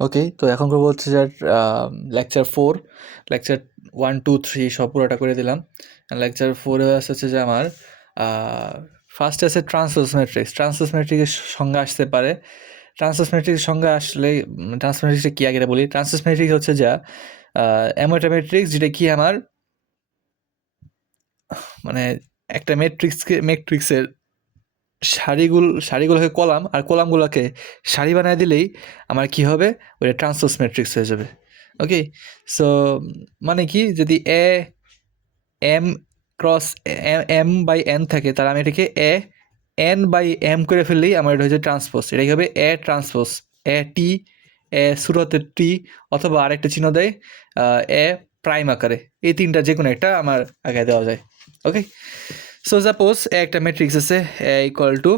ওকে, তো এখন করবো হচ্ছে যে লেকচার 4, লেকচার 1, 2, 3 সব পুরোটা করে দিলাম। লেকচার 4-এ হচ্ছে যে আমার ফার্স্ট আছে ট্রান্সপোজ ম্যাট্রিক্স। ট্রান্সপোজ ম্যাট্রিক্সের সংজ্ঞা আসতে পারে। ট্রান্সপোজ ম্যাট্রিক্সের সংজ্ঞা আসলে ট্রান্সপোজ ম্যাট্রিক্সটা কী আগে বলি। ট্রান্সপোজ ম্যাট্রিক্স হচ্ছে যা এমন একটা ম্যাট্রিক্স যেটা কি আমার মানে একটা ম্যাট্রিক্সের সারিগুলোকে কলাম আর কলামগুলোকে সারি বানায় দিলেই আমার কি হবে, ওইটা ট্রান্সপোজ ম্যাট্রিক্স হয়ে যাবে। ওকে, সো মানে কি, যদি M cross M by N থাকে তাহলে আমি এটাকে এন বাই এম করে ফেললেই আমার এটা হচ্ছে ট্রান্সপোজ। এটাই হবে ট্রান্সপোজ টি, শুরুতে টি, অথবা আরেকটা চিহ্ন দেয় এ প্রাইম আকারে। এই তিনটা যে কোনো একটা আমার আগে দেওয়া যায়। ওকে, সো সাপোজ একটা ম্যাট্রিক্স আছে এ ইকুয়াল টু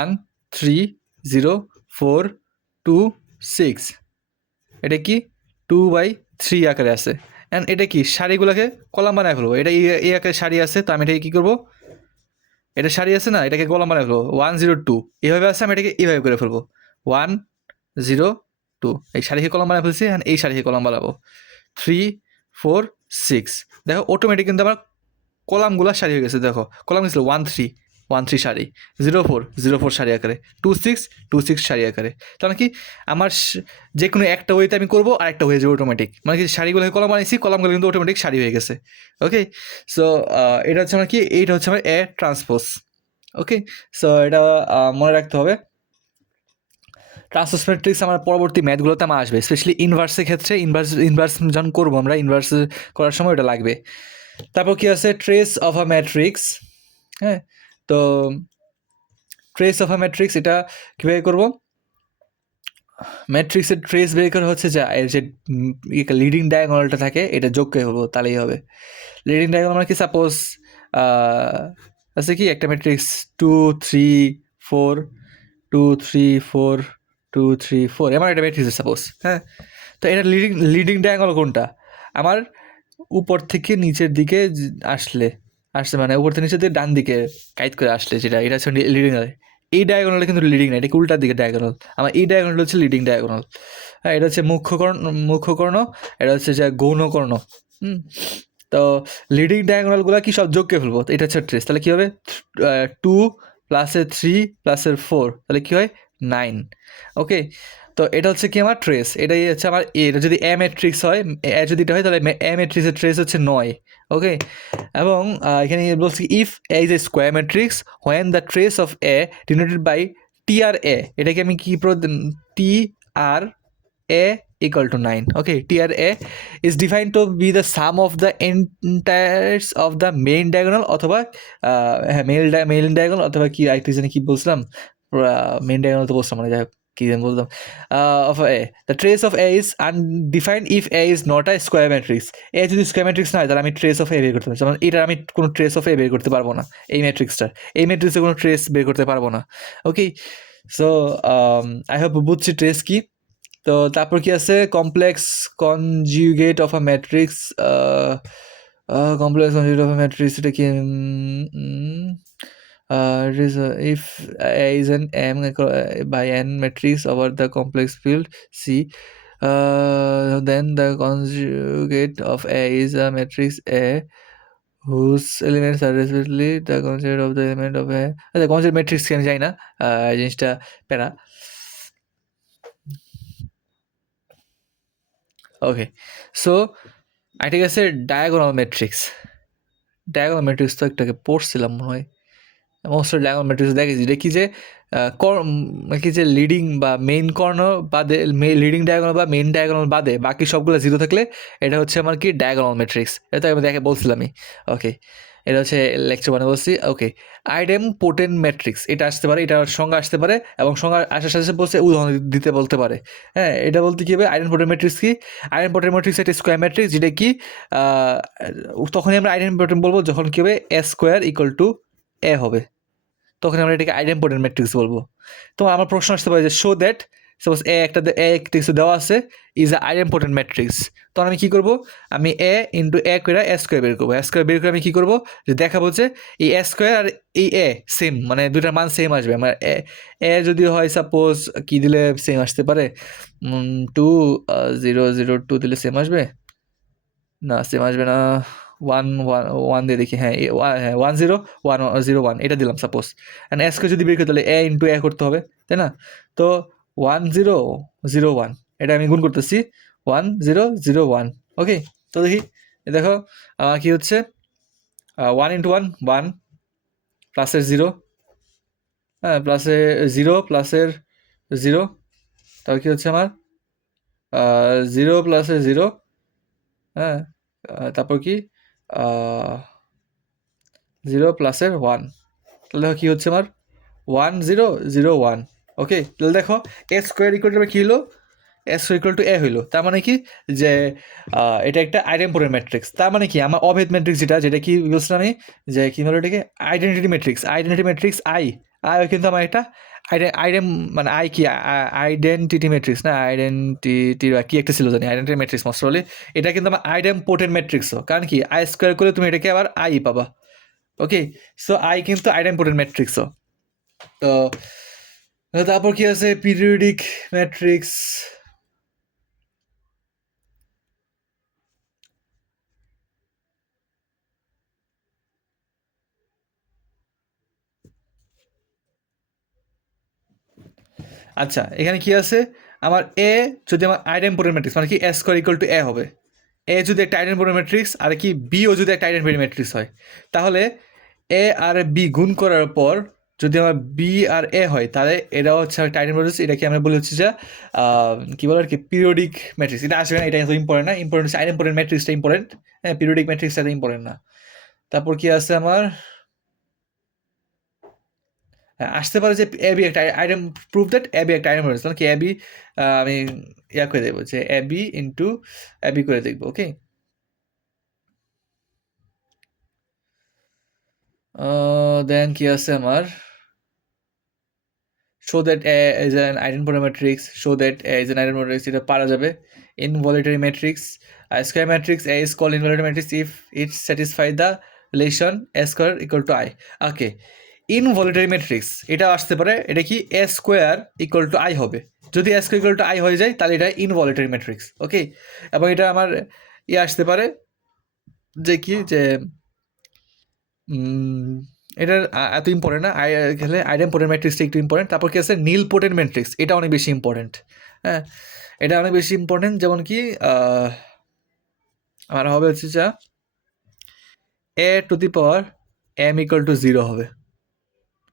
1, 3, 0, 4, 2, 6। এটা কি 2/3 আকারে আছে। অ্যান্ড এটা কি সারিগুলোকে কলাম বানায় ফেলবো। এটা এই আকারে সারি আছে, তো আমি এটাকে কী করবো, এটা সারি আছে না, এটাকে কলাম বানায় ফেলবো 1, 0, 2 এইভাবে আছে, আমি এটাকে এইভাবে করে ফেলবো 1, 0, 2। এই সারিকে কলাম বানায় ফেলছি, অ্যান্ড এই সারিকে কলাম বানাবো 3, 4, 6। দেখো অটোমেটিক কিন্তু আমার কলামগুলো সারি হয়ে গেছে। দেখো কলাম ছিল 1, 3, 1, 3 সারি, 0, 4, 0, 4 সারি আকারে, 2, 6, 2, 6 সারি আকারে। তার মানে কি আমার যে কোনো একটা ওয়েতে আমি করবো আর একটা হয়ে যাবে অটোমেটিক। মানে কি সারিগুলোকে কলাম বানিয়েছি, কলামগুলো কিন্তু অটোমেটিক সারি হয়ে গেছে। ওকে, সো এটা হচ্ছে আমার কি, এইটা হচ্ছে আমার এ ট্রান্সপোজ। ওকে, সো এটা মনে রাখতে হবে। ট্রান্সপোজ ম্যাট্রিক্স আমার পরবর্তী ম্যাথগুলোতে আমার আসবে, স্পেশালি ইনভার্সের ক্ষেত্রে। ইনভার্স যখন করবো আমরা, ইনভার্স করার সময় এটা লাগবে। তারপর কি আছে, ট্রেস অফ আ ম্যাট্রিক্স। হ্যাঁ, তো ট্রেস অফ আ ম্যাট্রিক্স এটা কীভাবে করবো, ম্যাট্রিক্সের ট্রেস বের করা হচ্ছে যা এর যে লিডিং ডায়াগোনালটা থাকে এটা যোগ করে হবো, তাহলেই হবে। লিডিং ডায়াগোনাল কি, সাপোজ আছে কি একটা ম্যাট্রিক্স 2, 3, 4, 2, 3, 4, 2, 3, 4 এমন একটা ম্যাট্রিক্স সাপোজ। হ্যাঁ, তো এটা লিডিং ডায়াগোনাল কোনটা, আমার উপর থেকে নিচের দিকে আসলে মানে উপর থেকে নিচের দিকে ডান দিকে কাইট করে আসলে, যেটা এটা হচ্ছে লিডিং। এই ডায়াগোনালটা কিন্তু লিডিং না, এটা উল্টার দিকে ডায়াগোনাল। আমার এই ডায়াগোনালটা হচ্ছে লিডিং ডায়াগোনাল। হ্যাঁ, এটা হচ্ছে মুখ্যকর্ণ, এটা হচ্ছে যে গৌণকর্ণ। তো লিডিং ডায়াগোনালগুলো কি সব যোগ করে ফেলবো, এটা হচ্ছে ট্রেস। তাহলে কী হবে, 2 + 3 + 4, তাহলে কী হয় 9। ওকে, তো এটা হচ্ছে কি আমার ট্রেস, এটাই হচ্ছে আমার এটা যদি এ ম্যাট্রিক্স হয়, এ যদি এটা হয় তাহলে এ ম্যাট্রিক্সের ট্রেস হচ্ছে 9। ওকে, এবং এখানে বলছি if A is a square matrix when the trace of A denoted by TRA, এটাকে আমি কি TRA equal to 9. Okay, TRA is defined to be the sum of the entires of the main diagonal অথবা হ্যাঁ main diagonal, অথবা কি আরেকটি জানি কি বলছিলাম, মেইন ডায়াগোনাল তো বলছিলাম, মানে যাই হোক কি যেন বললাম, of A. The trace of A is undefined if A is not a square matrix. A যদি স্কোয়ার ম্যাট্রিক্স না হয় তাহলে আমি ট্রেস অফ A বের করতে পারছি। যেমন এটার আমি কোনো ট্রেস অফ A বের করতে পারবো না, এই ম্যাট্রিক্সটার, এই ম্যাট্রিক্সে কোনো ট্রেস বের করতে পারবো না। ওকে, সো আই হোপ বুঝছি ট্রেস কি। তো তারপর কি আছে, complex conjugate of a matrix. Complex conjugate of a matrix এটা কি, it is if A is an M by N matrix over the complex field C, then the conjugate of A is a matrix A whose elements are respectively the conjugate of the element of A. আচ্ছা, conjugate matrix কেন যাই না, জিনিসটা প্যারা। ওকে, so ঠিক আছে, diagonal matrix. Diagonal matrix তো একটাকে পড়ছিলাম মনে হয়, মোস্ট ডায়াগোনাল ম্যাট্রিক্স দেখেছি, দেখি যে কি যে লিডিং বা মেইন কর্নার বাদে, লিডিং ডায়াগোনাল বা মেইন ডায়াগোনাল বাদে বাকি সবগুলো জিরো থাকলে এটা হচ্ছে আমার কি ডায়াগোনাল ম্যাট্রিক্স। এটা তো আমি দেখে বলছিলামই। ওকে, এটা হচ্ছে লেকচার বানিয়ে বলছি। ওকে, আইডেম পোটেন্ট ম্যাট্রিক্স এটা আসতে পারে, এটার সংজ্ঞা আসতে পারে, এবং সংজ্ঞা আসার সাথে সাথে বলছে উদাহরণ দিতে বলতে পারে। হ্যাঁ, এটা বলতে কী হবে, আইডেম পোটেন্ট ম্যাট্রিক্স কি, আইডেম পোটেন্ট ম্যাট্রিক্স একটা স্কোয়ার ম্যাট্রিক্স, যেটা কি তখনই আমরা আইডেম পোটেন্ট বলবো যখন কী হবে A square equal two A হবে, তখন আমরা এটাকে আইডেম্পোটেন্ট ম্যাট্রিক্স বলবো। তো আমার প্রশ্ন আসতে পারে যে শো দ্যাট সাপোজ এ একটা কিছু দেওয়া আছে ইজ আ আইডেম্পোর্টেন্ট ম্যাট্রিক্স, তখন আমি কী করবো, আমি এ ইন্টু এ করে এ স্কোয়ার বের করবো। এ স্কোয়ার বের করে আমি কী করবো, যে দেখাবো যে এই এ স্কোয়ার আর এই এ সেম, মানে দুটার মান সেম আসবে। আমার এ যদি হয় সাপোজ কী দিলে সেম আসতে পারে, 2 0 0 2 দিলে সেম আসবে না, সেম আসবে না, 1 1 দিয়ে দেখি, হ্যাঁ হ্যাঁ 1 0 1 0 1 এটা দিলাম সাপোজ। অ্যান্ড এসকে যদি বের করতে হলে এ ইন্টু এ করতে হবে, তাই না? তো 1 0 0 1 এটা আমি গুণ করতেছি 1 0 0 1। ওকে, তো দেখি দেখো কি হচ্ছে, 1 ইন্টু 1 1 প্লাসের 0, হ্যাঁ প্লাসের 0 প্লাসের 0, তারপর কী হচ্ছে আমার 0 প্লাসের 0, হ্যাঁ তারপর কি 0 প্লাসের 1, তাহলে দেখো কী হচ্ছে আমার 1 0 0 1। ওকে, তাহলে দেখো এ স্কোয়ার ইকুয়াল টু কী হলো, এস ইকুয়াল টু এ হইলো। তার মানে কি যে এটা একটা আইডেম্পোরেন্ট ম্যাট্রিক্স। তার মানে কি আমার অভেদ ম্যাট্রিক্স যেটা কি বলছিলাম আমি, যে কী বলো এটাকে, আইডেন্টিটি ম্যাট্রিক্স আই কিন্তু আমার একটা মানে আই কি আইডেন্টিটি ম্যাট্রিক্স না, আইডেন্টিটি বা কি একটা ছিল জানি, আইডেন্টিটি ম্যাট্রিক্স মোস্ট প্রবাবলি এটা কিন্তু আমার আইডেম্পোর্টেন্ট ম্যাট্রিক্সও, কারণ কি আই স্কোয়ার করে তুমি এটাকে আবার আই পাবা। ওকে, সো আই কিন্তু আইডেম্পোর্টেন্ট ম্যাট্রিক্সও। তো তারপর কি আছে, পিরিয়ডিক ম্যাট্রিক্স। আচ্ছা, এখানে কি আছে, আমার এ যদি আমার আইডেম্পোরেন্ট ম্যাট্রিক্স, মানে কি এ স্কোয়ার ইকুয়াল টু এ হবে, এ যদি একটা আইডেম্পোরেন্ট ম্যাট্রিক্স আর কি বিও যদি একটা আইডেম্পোরেন্ট ম্যাট্রিক্স হয়, তাহলে এ আর বি গুণ করার পর যদি আমার বি আর এ হয়, তাহলে এটাও হচ্ছে একটা আইডেন্পোরেন্ট ম্যাট্রিক্স। এটাকে আমরা বলি হচ্ছে যে কী বলে আর কি পিরিয়ডিক ম্যাট্রিক্স। এটা আসবে না, এটা এত ইম্পর্টেন্ট না, ইম্পর্টেন্ট হচ্ছে আইডেম্পোরেন্ট ম্যাট্রিক্সটা ইম্পর্টেন্ট, হ্যাঁ পিরিয়ডিক ম্যাট্রিক্সটা এত ইম্পর্টেন্ট না। তারপর কি আছে আমার, আসতে পারে যে এ বি একটা item, prove that A B একটা আইটেম রয়েছে, কি এ বি আমি ইয়া করে দেবো যে A B into A B করে দেখবো। ওকে, দেন কি আছে আমার, show that A is an idempotent matrix, show that A is an idempotent matrix, এটা পারা যাবে। Involuntary matrix, a square matrix A is called involuntary matrix if it satisfies the relation A square equal to I. Okay, involuntary matrix এটা আসতে পারে, এটা কি A square equal to I হবে, যদি A square equal to I হয়ে যায় তাহলে এটা ইনভলিউন্টারি ম্যাট্রিক্স। ওকে, এবং এটা আমার আসতে পারে যে কি যে এটার এত ইম্পর্টেন্ট না, খেলে আইডেম্পোর্টেন্ট ম্যাট্রিক্সটা একটু ইম্পর্টেন্ট। তারপর কি আছে নীল পোটেন্ট ম্যাট্রিক্স, এটা অনেক বেশি ইম্পর্টেন্ট। হ্যাঁ, এটা অনেক বেশি ইম্পর্টেন্ট, যেমন কি আমার হবে হচ্ছে যা A to the power M equal to 0 হবে।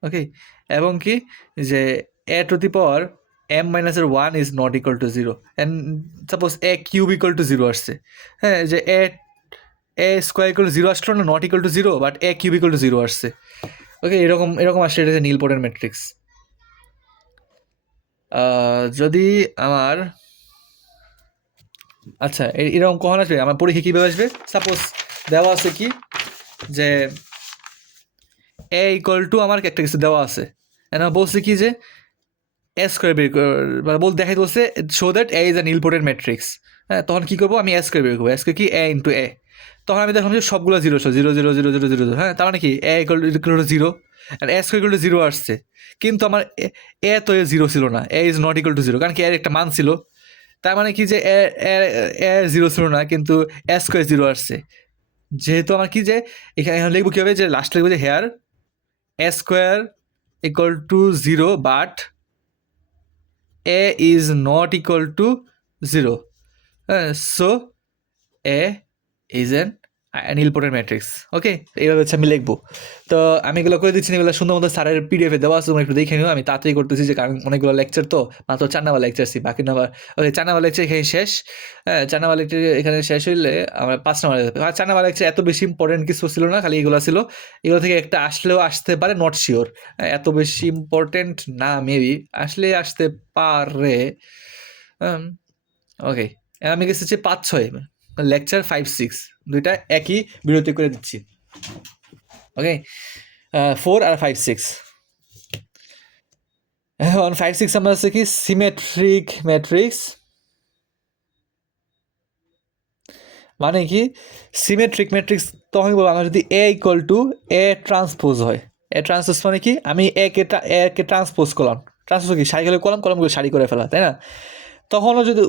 ওকে, এবং কি যে এ টু দি পাওয়ার এম মাইনাসের 1 is not equal to 0, and suppose A cube equal to 0 আসছে, হ্যাঁ যে এ স্কোয়ার ইকুয়াল টু 0 আসলো না, not equal to 0, but A cube equal to 0 আসছে। ওকে, এরকম আসছে, এটা হচ্ছে নীল পোটেন্ট ম্যাট্রিক্স। যদি আমার আচ্ছা এরকম কখন আসবে, আমার পরীক্ষা কীভাবে আসবে, সাপোজ দেওয়া আছে কি যে এ ইকুয়াল টু আমার একটা কিছু দেওয়া আছে, আমার বলছে কি যে এ স্কোয়ার বের মানে দেখাই বলছে show that a is an important matrix. হ্যাঁ, তখন কী করবো, আমি এ স্কোয়ার বের করবো, এ স্কোয়ার কি এ ইন্টু এ, তখন আমি দেখলাম যে সবগুলো 0 0 0 0 0 0 0, হ্যাঁ তার মানে কি A equal to 0 and A square equal to 0 আসছে, কিন্তু আমার এ তো এ 0 ছিল না, এ ইজ নট ইকুয়াল টু 0, কারণ কি এর একটা মান ছিল, তার মানে কি যে এ এ 0 ছিল না, কিন্তু এ স্কোয়ার 0 আসছে। যেহেতু আমার কি যে এখানে লিখবো কী হবে, যে লাস্ট লিখবো যে here A square equal to 0 but a is not equal to 0. So a is an important matrix. Okay, এইভাবে হচ্ছে আমি লিখবো। তো আমি এগুলো করে দিচ্ছি, এগুলো সুন্দর মতো স্যারের পিডিএফে দেওয়া আছে, তোমরা একটু দেখে নিও। আমি তাড়াতাড়ি করতেছি, যে কারণ অনেকগুলো লেকচার তো, মাত্র 4 নাম্বার লেকচারছি, বাকি নাম্বার ওকে 4 নাম্বার লেকচার এখানে শেষ। হ্যাঁ, 4 নাম্বার লেকচার এখানে শেষ হইলে আমরা 5 নাম্বার, 4 নাম্বার লেকচার এত বেশি ইম্পর্টেন্ট কিছু ছিল না, খালি এগুলো ছিল, এগুলো থেকে একটা আসলেও আসতে পারে, নট শিওর, এত বেশি ইম্পর্টেন্ট না, মেবি আসলে আসতে পারে। ওকে, আমি গেছি হচ্ছে 5-6, লেকচার 5-6 দুইটা একই বিরতি করে দিচ্ছি। ওকে, 4 আর 5-6 এখন 5 6 আমরা আছে কি সিমেট্রিক ম্যাট্রিক্স, মানে কি সিমেট্রিক ম্যাট্রিক্স তখন বলবো আমার যদি এ ইকুয়াল টু এ ট্রান্সপোজ হয়। এ ট্রান্সপোজ মানে কি আমি একে ট্রান্সপোজ করলাম, ট্রান্সপোজ কি সারি করে করলাম, কলমগুলো সারি করে ফেলা, তাই না? তখনও যদি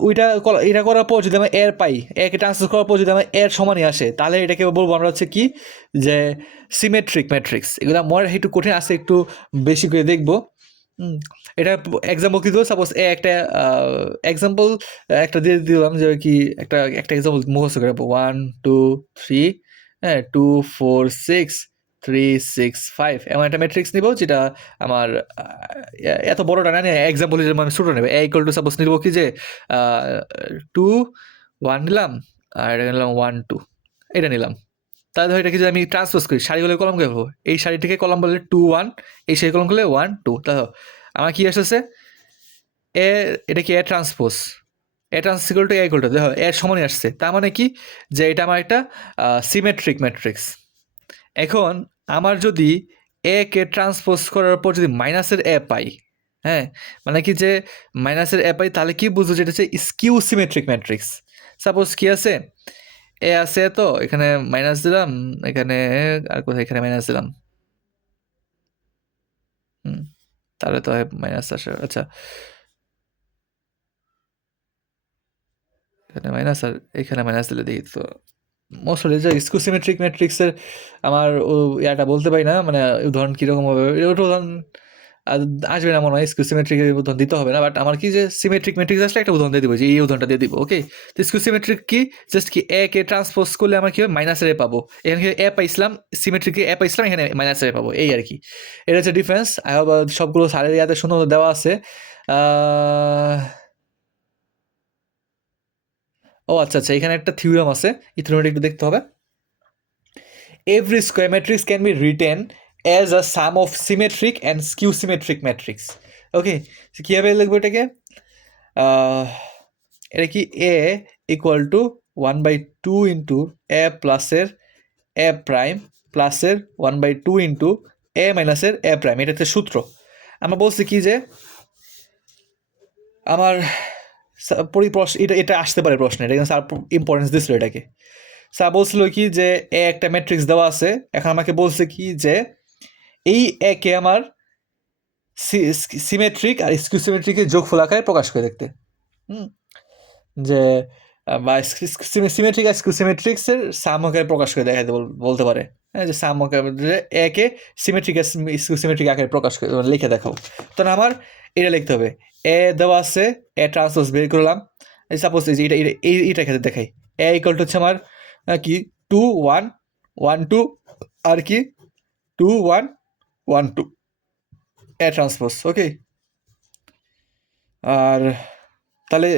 এটা করার পর যদি আমরা এর পাই, একে ট্রান্সপোজ করার পর যদি আমার এর সমানই আসে, তাহলে এটাকে বলবো আমরা হচ্ছে কি যে সিমেট্রিক ম্যাট্রিক্স। এগুলো মনে একটু কঠিন আছে, একটু বেশি করে দেখবো। এটা এক্সাম্পল কি দেবো, সাপোজ একটা এক্সাম্পল একটা দিয়ে দিলাম যে কি একটা একটা এক্সাম্পল মুখস্থ করে 1 2 3 হ্যাঁ 2 4 6 3 6 5 এমন একটা ম্যাট্রিক্স নিব যেটা আমার এত বড়টা না নিয়ে এক্সাম্পল হিসেবে আমি ছোটো নেবে। এ ইকুয়াল টু সাপোজ নিব কি যে 2 1 নিলাম, আর এটা নিলাম 1 2, এটা নিলাম। তাহলে ধর এটাকে যদি আমি ট্রান্সপোজ করি, সারি হলে কলম করবো, এই সারিটিকে কলম বলে 2 1, এই সারি কলম করলে 1 2, তাহলে আমার কি আসছে এ, এটা কি এ transpose, A transpose equal to A equal two দেখো এর সমানই আসছে, তার মানে কি যে এটা আমার একটা সিমেট্রিক ম্যাট্রিক্স। এখন আমার যদি এ কে ট্রান্সপোজ করার পর যদি মাইনাসের এ পাই, হ্যাঁ মানে কি যে মাইনাসের এ পাই, তাহলে কি বুঝবো যেটা হচ্ছে স্কিউ সিমেট্রিক ম্যাট্রিক্স। সাপোজ কি আছে এ আছে, তো এখানে মাইনাস দিলাম, এখানে আর কোথায় এখানে মাইনাস দিলাম, তাহলে তো মাইনাস আসে। আচ্ছা এখানে মাইনাস আর এখানে মাইনাস দিলে দেখি তো মোস্টলি যে স্কিউ সিমেট্রিক ম্যাট্রিক্সের আমার ইয়াটা বলতে পারি না, মানে উদাহরণ কীরকম হবে ওটা উদাহরণ আসবে না মনে হয়, স্কিউ সিমেট্রিকের উদাহরণ দিতে হবে না, বাট আমার কি যে সিমেট্রিক ম্যাট্রিক্স আসলে একটা উদাহরণ দিয়ে দিব, যে এই উদাহরণটা দিয়ে দিব। ওকে, তো স্কিউ সিমেট্রিক কি জাস্ট কি এ কে ট্রান্সপোজ করলে আমার কি হবে মাইনাসের এ পাবো, এখানে কি এ পাইছিলাম সিমেট্রিকে এ পাইছিলাম, এখানে মাইনাসের এ পাবো, এই আর কি। এটা হচ্ছে ডিফারেন্স। আই হোপ সবগুলো সারের ইয়াতে সুন্দর দেওয়া আছে। ও আচ্ছা আচ্ছা, এখানে একটা থিওরাম আছে, এই থিওরামটা একটু দেখতে হবে। Every square matrix can be written as a sum of symmetric and skew symmetric matrix. ওকে, কীভাবে লিখবো এটাকে? এটা কি এ ইকুয়াল টু 1/2 ইন্টু এ প্লাসের এ প্রাইম প্লাসের 1/2 ইন্টু এ মাইনাসের এ প্রাইম, এটা হচ্ছে সূত্র। আমরা বলছি কি যে আমার প্রশ্ন এটা এটা আসতে পারে প্রশ্ন, এটা কিন্তু স্যার ইম্পর্টেন্স দিছিল এটাকে। স্যার বলছিল কি যে এ একটা ম্যাট্রিক্স দেওয়া আছে, এখন আমাকে বলছে কি যে এই একে আমার সিমেট্রিক আর স্কিউ সিমেট্রিকের যোগফল আকারে প্রকাশ করে দেখতে। যে বা সিমেট্রিক আর স্কিউ সিমেট্রিক্সের সাম আকারে প্রকাশ করে দেখাতে বলতে পারে, হ্যাঁ যে সাম আকারে একে সিমেট্রিক আর স্কিউ সিমেট্রিক আকারে প্রকাশ করে লিখে দেখাও। তখন আমার এটা লিখতে হবে, এ দেওয়া আছে, এ ট্রান্সপোজ বের করলাম, সাপোজ এটা এইটা ক্ষেত্রে দেখাই, এ ইকুয়াল টু হচ্ছে আমার কি 2 1 1 2 আর কি 2 1 1 2 এ ট্রান্সপোজ। ওকে, আর তাহলে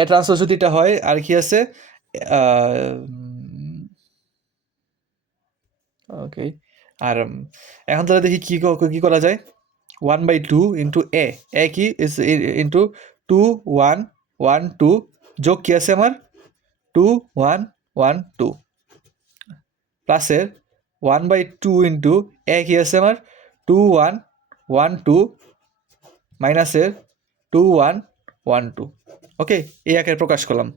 এ ট্রান্সপোজ যদি এটা হয় আর কি আছে, ওকে। আর এখন তাহলে দেখি কি করা যায়। 1/2 ইন্টু এ কি ইন্টু 2 1 1 2 যোগ কি আছে আমার 2 1 1 2 প্লাসের 1/2 ইন্টু এ কি আছে আমার 2 1 1 2 মাইনাসের 2 1 1 2। ওকে, এই আকারে প্রকাশ করলাম।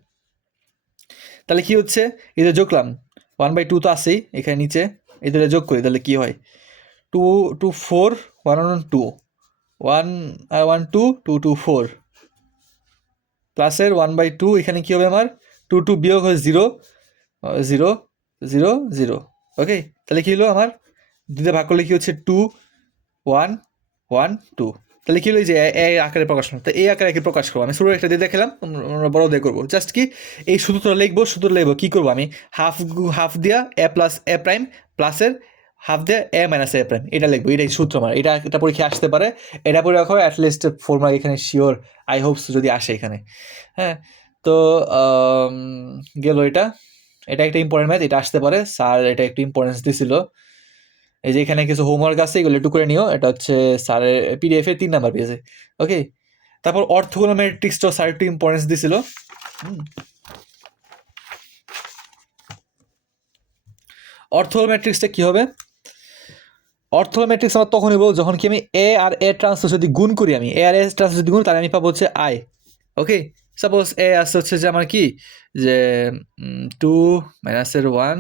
তাহলে কি হচ্ছে, এদের যোগলাম 1/2 তো আছেই এখানে নিচে, এদের যোগ করি তাহলে কি হয় 2 2 4 1 1 2 1 1 2 2 2 4 প্লাসের 1/2 এখানে কি হবে আমার 2 2 বিয়োগ হয় 0 0 0 0। ওকে, তাহলে কি হলো আমার দুটো ভাগ করলে কি হচ্ছে 2 1 1 2। তাহলে কি হলো যে এই আকারে প্রকাশ করবো, তো এই আকারে প্রকাশ করবো আমি শুরু একটা দিয়ে দেখালাম, আমরা বড় দিয়ে করবো জাস্ট কি এই সূত্রটা লিখবো কি করবো আমি হাফ দিয়া এ প্লাস এ প্রাইম প্লাসের হাফ দিয়ে এ মাইনাস এ প্রাইম, এটা লিখবো, এটাই সূত্র আমার। এটা পরীক্ষায় আসতে পারে, এটা পরে রাখো অ্যাটলিস্ট 4 মার্ক এখানে শিওর, আই হোপস যদি আসে এখানে। হ্যাঁ, তো গেল এটা একটা ইম্পর্টেন্ট ম্যাথ, এটা আসতে পারে, স্যার এটা একটু ইম্পর্টেন্স দিছিল। এই যে এখানে কিছু হোমওয়ার্ক আছে, এগুলো একটু করে নিও, এটা হচ্ছে স্যারের পিডিএফ এর 3 নাম্বার পেজে। ওকে, তারপর অর্থগোনাল ম্যাট্রিক্সটা স্যার একটু ইম্পর্টেন্স দিছিল। অর্থগোনাল ম্যাট্রিক্সটা কি হবে, অর্থোগোনাল ম্যাট্রিক্স আমার তখনই বলবো যখন কি আমি এ আর এ ট্রান্সপোজ যদি গুণ করি, আমি এ আর এ ট্রান্সপোজ যদি গুণ, তাহলে আমি পাবো হচ্ছে আই। ওকে, সাপোজ এ আসছে হচ্ছে যে আমার কি, যে 2 মাইনাসের 1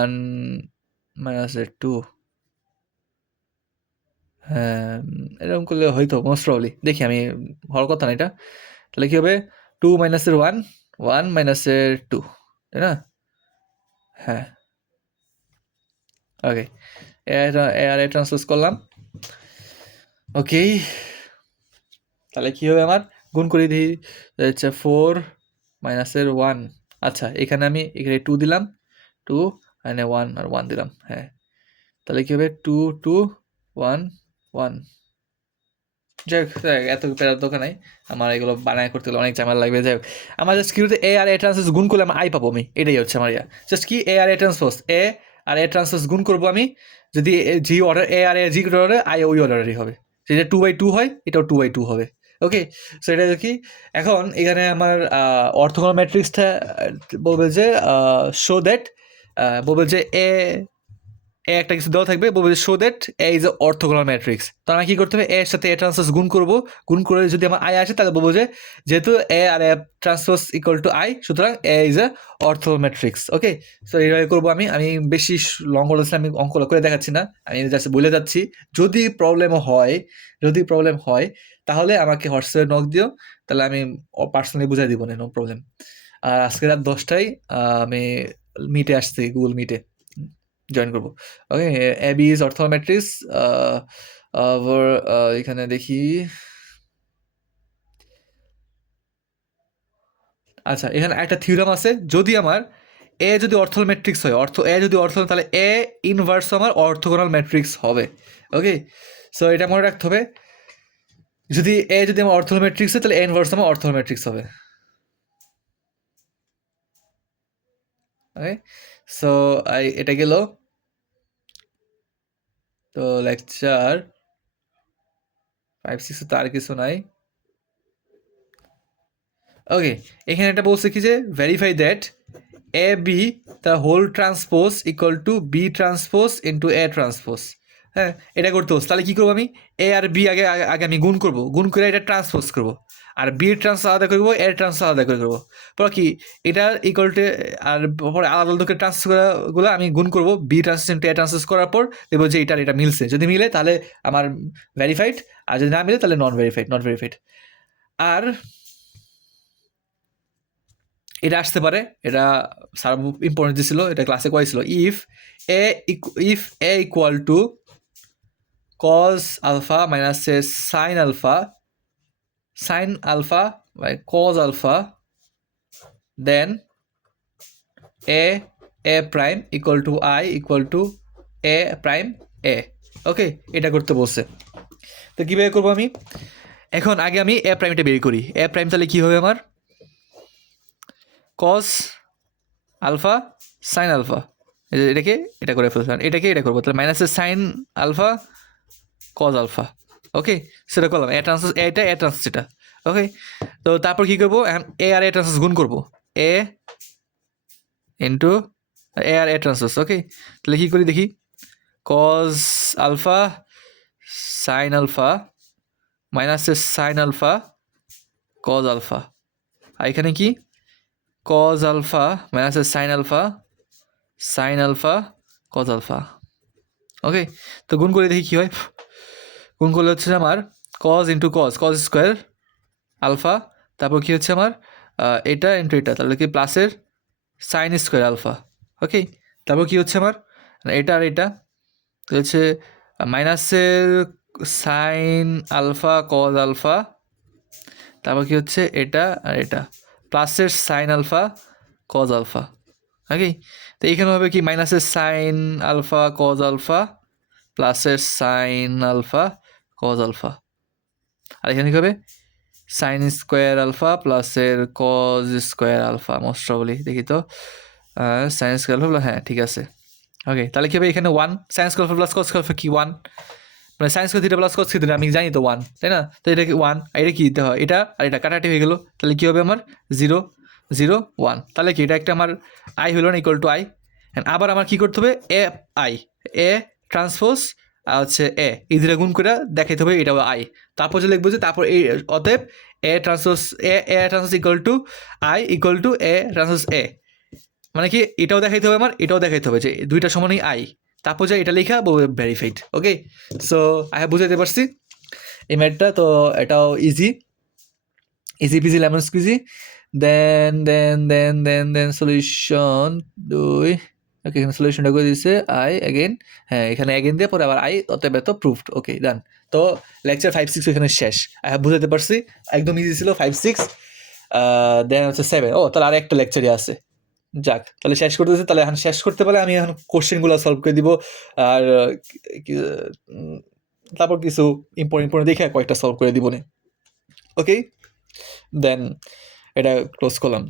1 মাইনাসের 2, হ্যাঁ এরকম করলে হয়তো মোস্ট প্রবলি, দেখি আমি, হওয়ার কথা না এটা। তাহলে কি হবে 2 মাইনাসের 1 1 মাইনাসের 2, তাই না? হ্যাঁ, ওকে, এ আর এ ট্রান্সপোজ করলাম। ওকে, তাহলে কি হবে আমার, গুণ করে দিই, হচ্ছে 4 মাইনাসের 1। আচ্ছা, এখানে আমি এখানে 2 দিলাম, 2 এখানে 1 আর 1 দিলাম। হ্যাঁ, তাহলে কি হবে 2 2 1 1। যাই হোক, এত প্যারার দরকার নাই, আমার এগুলো বানায় করতে গেলে অনেক ঝামেলা লাগবে। যাই হোক, আমার জাস্ট কিউতে এ আর এ ট্রান্সপোজ গুণ করলে আমি আই পাবো, আমি এটাই হচ্ছে আমার ইয়া। জাস্ট কি এ আর এ ট্রান্সপোজ, এ আর এ ট্রান্সপোজ গুণ করবো আমি, যদি জি অর্ডার এ আর এ জি অর্ডারে, আই ওই অর্ডারেরই হবে। যেটা 2/2 হয়, এটাও 2/2 হবে। ওকে, সো এটা কি, এখন এখানে আমার অর্থোগোনাল ম্যাট্রিক্সটা বলবে যে শো দ্যাট, বলবে যে এ একটা কিছু দেওয়া থাকবে, বলবো যে show that a is a orthogonal matrix. তো আমার কি করতে হবে, এর সাথে এ ট্রান্সপোজ গুণ করবো, গুণ করে যদি আমার আই আসে, তাহলে বলবো যে যেহেতু এ আর A transpose equal to I, সুতরাং A is a orthogonal matrix. Okay, so এইভাবে করবো আমি। আমি বেশি লং বলেছিলাম, আমি অঙ্ক করে দেখাচ্ছি না, আমি জাস্ট বলে যাচ্ছি। যদি প্রবলেম হয় তাহলে আমাকে হোয়াটসঅ্যাপে নক দিও, তাহলে আমি পার্সোনালি বুঝাই দিব না, নো প্রবলেম। আর আজকে রাত 10টায় আমি মিটে আসছি, গুগল মিটে জয়েন করবো। ওকে, এবি ইজ অর্থোগোনাল ম্যাট্রিক্স। এখানে দেখি, আচ্ছা এখানে একটা থিওরাম আছে, যদি আমার এ যদি অর্থোগোনাল ম্যাট্রিক্স হয়, এ যদি অর্থোগোনাল, তাহলে এ ইনভার্স আমার অর্থোগোনাল ম্যাট্রিক্স হবে। ওকে, সো এটা মনে রাখতে হবে, যদি আমার অর্থোগোনাল ম্যাট্রিক্স হয়, তাহলে এ ইনভার্স আমার অর্থোগোনাল ম্যাট্রিক্স হবে। ওকে, সো এটা গেল। তো লেকচার 5 6 তো আর কিছু নাই। ওকে, এখানে এটা বলছে কি যে verify that A B the whole transpose equal to B transpose into A transpose. হ্যাঁ, এটা করতে হচ্ছে, তাহলে কী করবো আমি, এ আর বি আগে আমি গুণ করবো, গুণ করে এটা ট্রান্সপোজ করবো, আর বি ট্রান্সফার আলাদা করবো, এর ট্রান্সফার আলাদা করে করবো। পরে কি, এটা ইকুয়াল টু, আর পরে আলাদা আলাদা করে ট্রান্সফারগুলো আমি গুণ করবো, B transfer into a transfer করার পর দেখবো যে এটা মিলছে, যদি মিলে তাহলে আমার ভেরিফাইড, আর যদি না মিলে তাহলে নট ভেরিফাইড। আর এটা আসতে পারে, এটা স্যার ইম্পর্টেন্ট ছিল, এটা ক্লাসে কয়েছিল, if A equal to cos alpha minus sine alpha by cos alpha, then A prime equal to I equal to A prime A. Okay, এটা করতে বলছে। তো কীভাবে করবো আমি, এখন আগে আমি এ প্রাইমটা বের করি। এ প্রাইম তাহলে কী হবে আমার, কজ আলফা সাইন আলফা, এটাকে এটা করে ফেলছিলাম, এটাকে এটা করবো, তাহলে মাইনাসের সাইন আলফা কজ আলফা। ওকে, সেটা করলাম, এ ট্রান্সেস এটা, এ ট্রান্সেস এটা। ওকে, তো তারপর কী করবো, এখন এ আর এ ট্রান্সেস গুণ করবো, এ ইন্টু এ আর এ ট্রান্সেস। ওকে, তাহলে কী করি দেখি, কজ আলফা সাইন আলফা মাইনাসের সাইন আলফা কজ আলফা, আর এখানে কি কজ আলফা মাইনাসের sine alpha cos alpha. Okay, তো গুণ করে দেখি কী হয়, গুণ করলে হচ্ছে আমার cos into cos square alpha, তারপর কী হচ্ছে আমার এটা ইন্টু এটা, তাহলে কি প্লাসের সাইন স্কোয়ার আলফা। ওকে, তারপর কী হচ্ছে আমার এটা আর এটা, তো হচ্ছে মাইনাসের সাইন আলফা কজ আলফা, তারপর কী হচ্ছে এটা আর এটা, প্লাসের sine alpha cos alpha. Okay, তো এইখানে হবে কি মাইনাসের সাইন আলফা কজ আলফা প্লাসের সাইন আলফা কজ আলফা, আর এখানে কী হবে সাইন স্কোয়ার আলফা প্লাসের cos square alpha, most probably দেখি তো, সাইন স্কোয়ার আলফা, হ্যাঁ ঠিক আছে। ওকে, তাহলে কী হবে এখানে 1 sine square alpha plus cos square alpha কি 1, মানে sine square theta plus cos theta আমি জানি তো 1, তাই না? তো এটা কি 1, আর এটা কি দিতে হয়, এটা আর এটা কাটাকাটি হয়ে গেল, তাহলে কী হবে আমার 0 0 1, তাহলে কি এটা একটা আমার আই হলো না, ইকুয়াল টু আই। আবার আমার কী করতে হবে, এ আই এ ট্রান্সপোজ আর হচ্ছে এ এই দুটা গুণ করে দেখাইতে হবে এটা আই। তারপর যে লিখবো যে তারপর এই অতএব A transpose A transpose equal to I equal to A transpose A, মানে কি এটাও দেখাইতে হবে আমার, এটাও দেখাইতে হবে যে দুইটা সমানই আই। তারপর যে এটা লেখা verified. Okay, so I have বুঝাইতে পারছি এই ম্যাথটা। তো এটাও easy easy peasy lemon squeezy. Then solution 2। Okay, এখানে সলিউশনটা করে দিচ্ছে আই অ্যাগেন, হ্যাঁ এখানে অ্যাগেন দিয়ে পরে আবার আই, অতএব এত প্রুফড। ওকে ডান। তো লেকচার 5-6 এখানে শেষ। আই হ্যাভ বুঝাতে পারছি, একদম ইজি ছিল 5-6। দেন হচ্ছে 7। ও তাহলে আর একটা লেকচারই আছে। যাক তাহলে শেষ করতেছি। তাহলে এখন শেষ করতে পারলে আমি এখন কোশ্চেনগুলো সলভ করে দিব। আর তারপর কিছু ইম্পর্টেন্ট দেখে কয়েকটা সলভ করে দিব। ওকে, দেন এটা ক্লোজ করলাম।